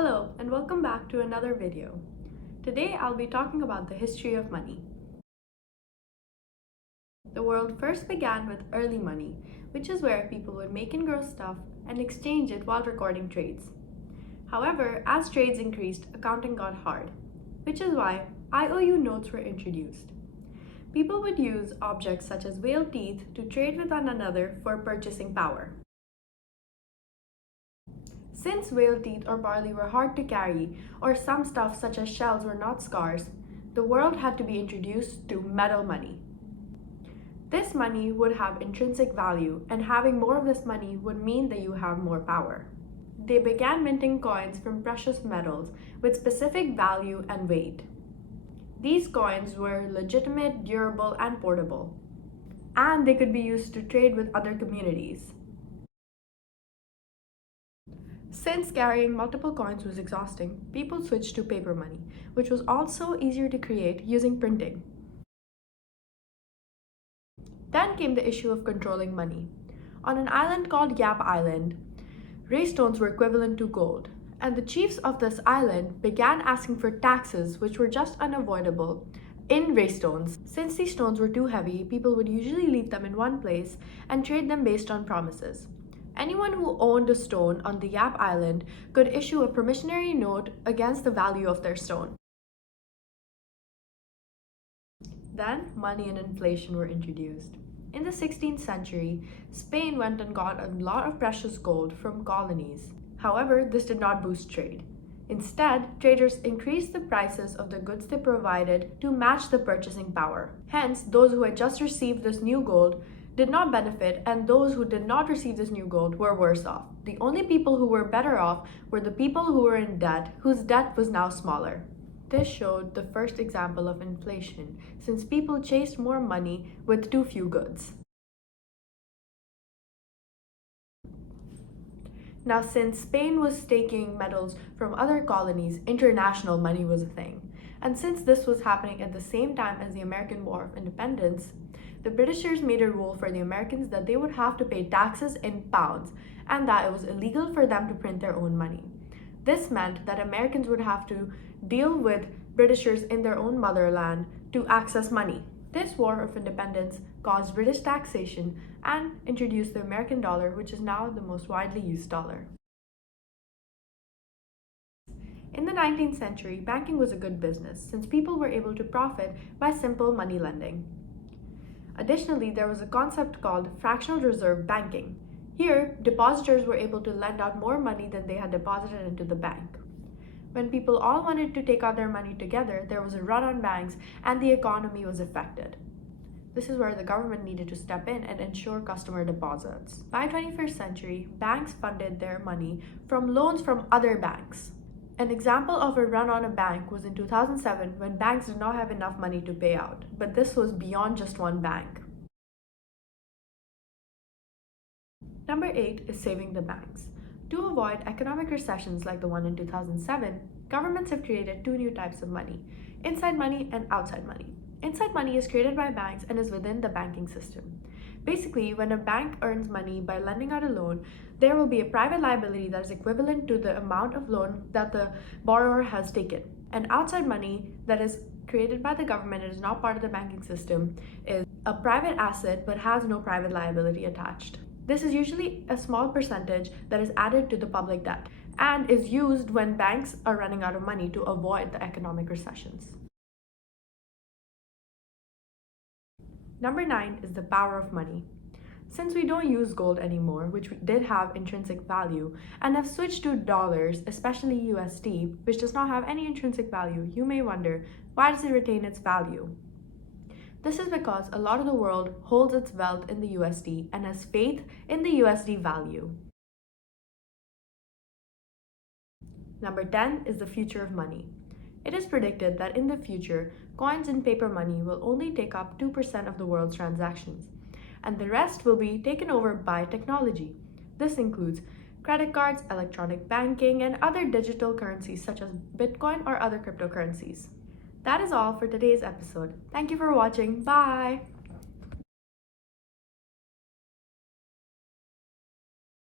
Hello and welcome back to another video. Today I'll be talking about the history of money. The world first began with early money, which is where people would make and grow stuff and exchange it while recording trades. However, as trades increased, accounting got hard, which is why IOU notes were introduced. People would use objects such as whale teeth to trade with one another for purchasing power. Since whale teeth or barley were hard to carry, or some stuff such as shells were not scarce, the world had to be introduced to metal money. This money would have intrinsic value, and having more of this money would mean that you have more power. They began minting coins from precious metals with specific value and weight. These coins were legitimate, durable, and portable, and they could be used to trade with other communities. Since carrying multiple coins was exhausting, people switched to paper money, which was also easier to create using printing. Then came the issue of controlling money. On an island called Yap Island, ray stones were equivalent to gold, and the chiefs of this island began asking for taxes which were just unavoidable in ray stones. Since these stones were too heavy, people would usually leave them in one place and trade them based on promises. Anyone who owned a stone on the Yap Island could issue a promissory note against the value of their stone. Then, money and inflation were introduced. In the 16th century, Spain went and got a lot of precious gold from colonies. However, this did not boost trade. Instead, traders increased the prices of the goods they provided to match the purchasing power. Hence, those who had just received this new gold did not benefit, and those who did not receive this new gold were worse off. The only people who were better off were the people who were in debt, whose debt was now smaller. This showed the first example of inflation, since people chased more money with too few goods. Now, since Spain was taking metals from other colonies, international money was a thing. And since this was happening at the same time as the American War of Independence, the Britishers made a rule for the Americans that they would have to pay taxes in pounds and that it was illegal for them to print their own money. This meant that Americans would have to deal with Britishers in their own motherland to access money. This War of Independence caused British taxation and introduced the American dollar, which is now the most widely used dollar. In the 19th century, banking was a good business since people were able to profit by simple money lending. Additionally, there was a concept called fractional reserve banking. Here, depositors were able to lend out more money than they had deposited into the bank. When people all wanted to take out their money together, there was a run on banks and the economy was affected. This is where the government needed to step in and ensure customer deposits. By 21st century, banks funded their money from loans from other banks. An example of a run on a bank was in 2007 when banks did not have enough money to pay out, but this was beyond just one bank. Number 8 is saving the banks. To avoid economic recessions like the one in 2007, governments have created two new types of money: inside money and outside money. Inside money is created by banks and is within the banking system. Basically, when a bank earns money by lending out a loan, there will be a private liability that is equivalent to the amount of loan that the borrower has taken. And outside money that is created by the government and is not part of the banking system is a private asset but has no private liability attached. This is usually a small percentage that is added to the public debt and is used when banks are running out of money to avoid the economic recessions. Number 9 is the power of money. Since we don't use gold anymore, which did have intrinsic value, and have switched to dollars, especially USD, which does not have any intrinsic value, you may wonder, why does it retain its value? This is because a lot of the world holds its wealth in the USD and has faith in the USD value. Number 10 is the future of money. It is predicted that in the future, coins and paper money will only take up 2% of the world's transactions, and the rest will be taken over by technology. This includes credit cards, electronic banking, and other digital currencies such as Bitcoin or other cryptocurrencies. That is all for today's episode. Thank you for watching. Bye!